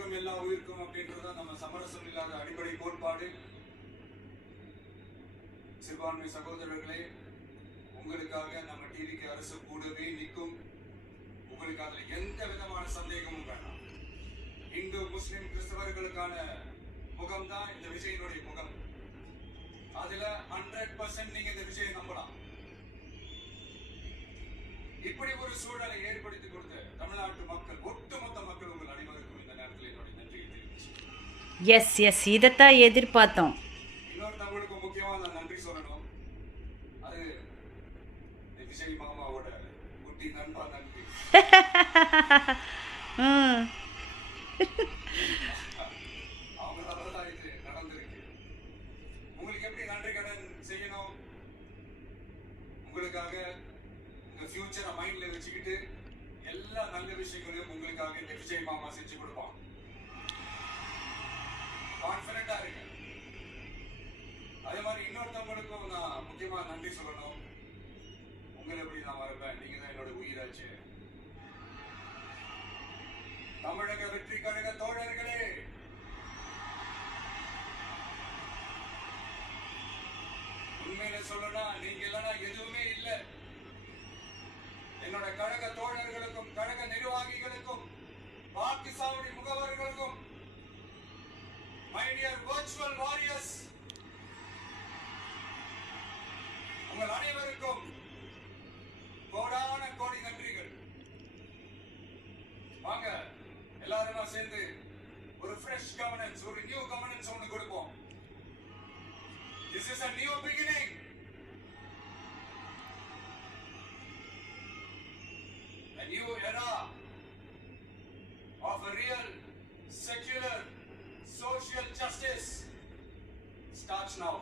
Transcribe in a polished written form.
நோக்கம் எல்லா உயிருக்கும் அப்படின்றத நம்ம சமரசம் இல்லாத அடிப்படை கோட்பாடு. சிறுபான்மை சகோதரர்களே, உங்களுக்காக நம்ம டிவிக்கு அரசு கூடவே நிற்கும். உங்களுக்கு அதுல எந்த விதமான சந்தேகமும் வேண்டாம். இந்து முஸ்லிம் கிறிஸ்தவர்களுக்கான முகம் தான் இந்த விஜயனுடைய முகம். அதுல 100% நீங்க இந்த விஜயை நம்பலாம். இப்படி ஒரு சூழலை ஏற்படுத்தி கொடுத்த தமிழ்நாட்டு மக்கள், ஒட்டுமொத்த மக்கள், உங்கள் அனைவருக்கும் இந்த நேரத்தில் என்னுடைய நன்றியை தெரிவிச்சு. எஸ் இதைத்தான் எதிர்பார்த்தோம். இன்னொருத்தவங்களுக்கு முக்கியமா நான் நன்றி சொல்லணும். அது விஜய் மாமாவோட குட்டி நண்பா நன்றி. அவங்களாலதான் இது நடந்திருக்கு. உங்களுக்கு எப்படி நன்றி கடன் செய்யணும்? உங்களுக்காக உங்க ஃபியூச்சரை மைண்ட்ல வச்சுக்கிட்டு எல்லா நல்ல விஷயங்களையும் உங்களுக்காக இந்த விஜய் மாமா செஞ்சு கொடுப்பான். கான்பிடண்டா இருக்கு. அதே மாதிரி இன்னொருத்தவங்களுக்கும் நான் முக்கியமா நன்றி சொல்லணும். உங்களை எப்படி நான் வரப்பேன், நீங்க தான் என்னோட உயிராச்சு. தமிழக வெற்றி கழக தோழர்களே, உண்மையில சொல்லணும்னா நீங்க இல்லைன்னா எதுவுமே இல்லை. என்னோட கழக தோழர்களுக்கும் கழக நிர்வாகிகளுக்கும் வாக்கு சாவடி முகவர்களுக்கும், மை டியர் வர்ச்சுவல் வாரியர்ஸ், உங்கள் அனைவருக்கும் கோடான கோடி நன்றிகள். வாங்க எல்லாருமா சேர்ந்து ஒரு ஃப்ரெஷ் கவர்னன்ஸ், ஒரு நியூ கவர்னன்ஸ் ஒன்று கொடுப்போம். This is a new beginning. A new era of a real secular social justice starts now.